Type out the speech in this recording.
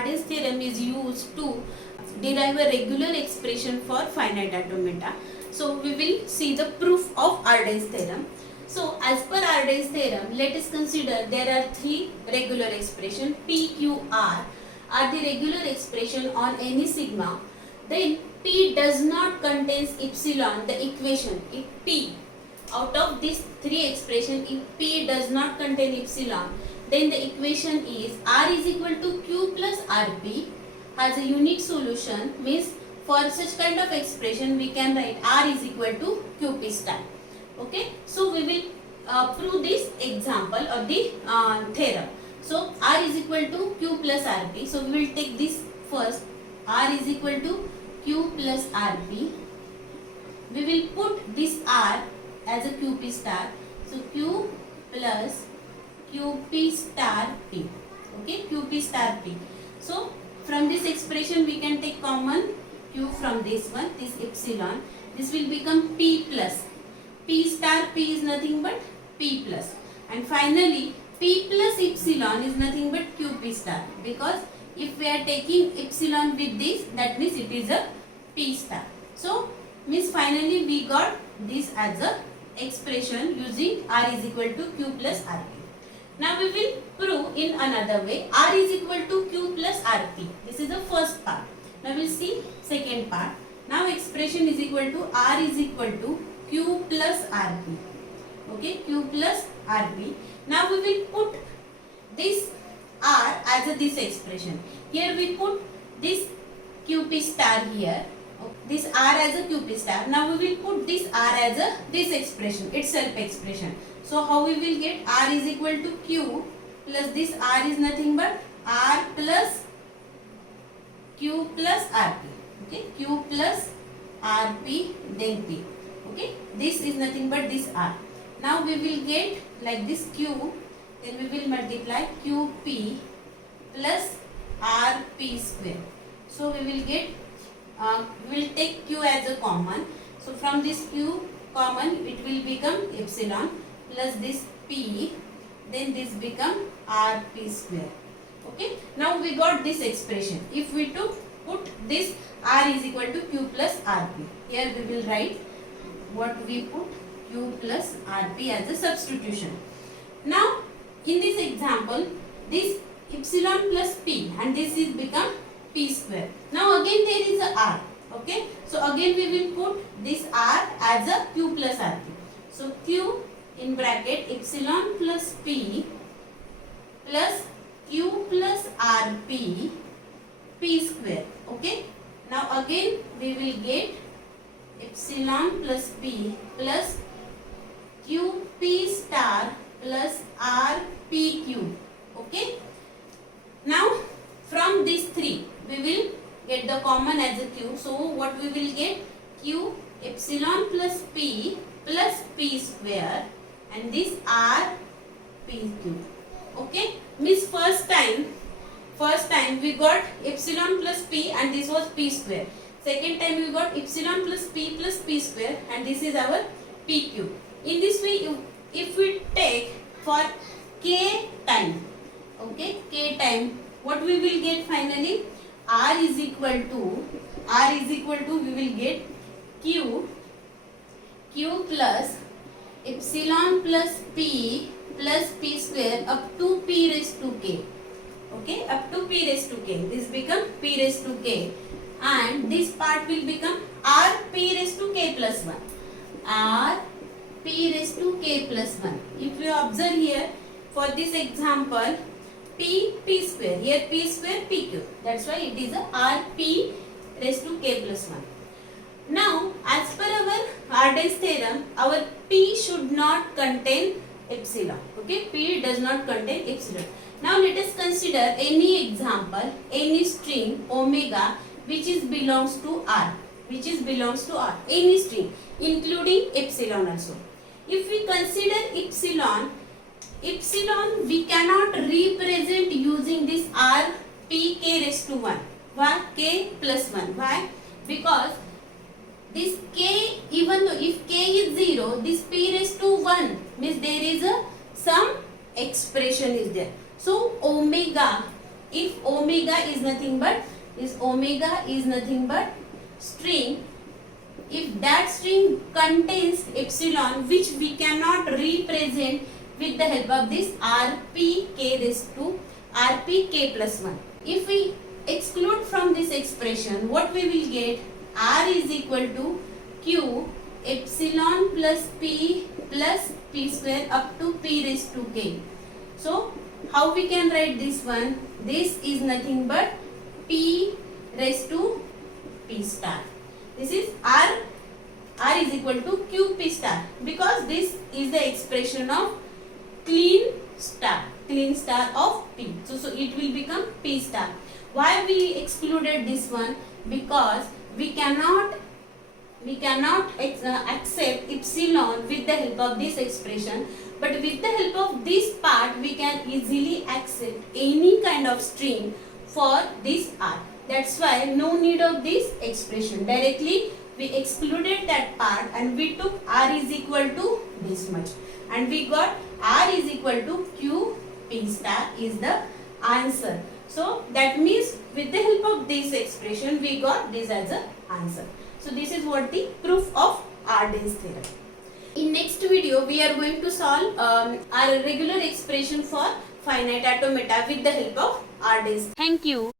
Arden's theorem is used to derive a regular expression for finite automata. So we will see the proof of Arden's theorem. So as per Arden's theorem, let us consider there are three regular expressions P, Q, R are the regular expression on any sigma. Then P does not contains epsilon, the equation. If P, out of these three expressions, if P does not contain epsilon, then the equation is R is equal to Q plus RP has a unique solution. Means for such kind of expression we can write R is equal to QP star. Okay, so we will prove this example of the theorem. So R is equal to Q plus RP. So we will take this first. R is equal to Q plus RP. We will put this R as a QP star. So Q plus QP star P. Okay, QP star P. So from this expression we can take common Q from this one, this epsilon. This will become P plus. P star P is nothing but P plus. And finally P plus epsilon is nothing but QP star. Because if we are taking epsilon with this, that means it is a P star. So means finally we got this as a expression using R is equal to Q plus RP. Now we will prove in another way. R is equal to Q plus RP. This is the first part. Now we will see second part. Now expression is equal to R is equal to Q plus RP. Okay, Q plus RP. Now we will put this R as this expression. Here we put this QP star here. This R as a QP star. Now we will put this R as this expression, itself expression. So how we will get R is equal to Q plus this R is nothing but R plus Q plus RP. Okay, Q plus RP then P. Okay, this is nothing but this R. Now we will get like this Q, then we will multiply QP plus RP square. So we will get, we will take Q as a common. So from this Q common it will become epsilon plus this P, then this become RP square. Okay, now we got this expression. If we to put this R is equal to Q plus RP, here we will write what we put Q plus RP as a substitution. Now in this example this epsilon plus P and this is become P square. Now again there is a R. Okay, so again we will put this R as a Q plus RP. So Q in bracket epsilon plus P plus Q plus RP P square. Okay, now again we will get epsilon plus P plus QP star plus RPQ. Okay, now from these three we will get the common as a Q. So what we will get? Q epsilon plus P plus P square and this RPQ. Okay, means first time we got epsilon plus P and this was P square. Second time we got epsilon plus P square and this is our PQ. In this way, if we take for K time, okay, K time, what we will get finally? R is equal to we will get Q plus epsilon plus P square up to P raised to K. Okay, up to P raised to K. This become P raised to K and this part will become R P raised to K plus 1. R P raised to K plus 1. If you observe here for this example P square, here P square PQ. That's why it is a R P raised to K plus 1. Now as per our Arden's theorem, our P should not contain epsilon. Okay, P does not contain epsilon. Now let us consider any example, any string omega which belongs to R, any string including epsilon also. If we consider epsilon we cannot represent using this R P K raised to 1. Why? K plus 1. Why? Because this K, even though if K is 0, this P raised to 1 means there is some expression is there. So omega if omega is nothing but string, if that string contains epsilon which we cannot represent with the help of this rpk raised to rpk plus 1. If we exclude from this expression, what we will get? R is equal to q epsilon plus p square up to p raised to k. So how we can write this one? This is nothing but p raised to p star. This is r is equal to q p star, because this is the expression of clean star of p. So it will become p star. Why we excluded this one? Because we cannot accept epsilon with the help of this expression, but with the help of this part we can easily accept any kind of string for this r. That's why no need of this expression. Directly we excluded that part and we took r is equal to this much, and we got r is equal to q p star is the answer. So that means with the help of this expression we got this as an answer. So this is what the proof of Arden's theorem. In next video we are going to solve our regular expression for finite automata with the help of Arden's. Thank you.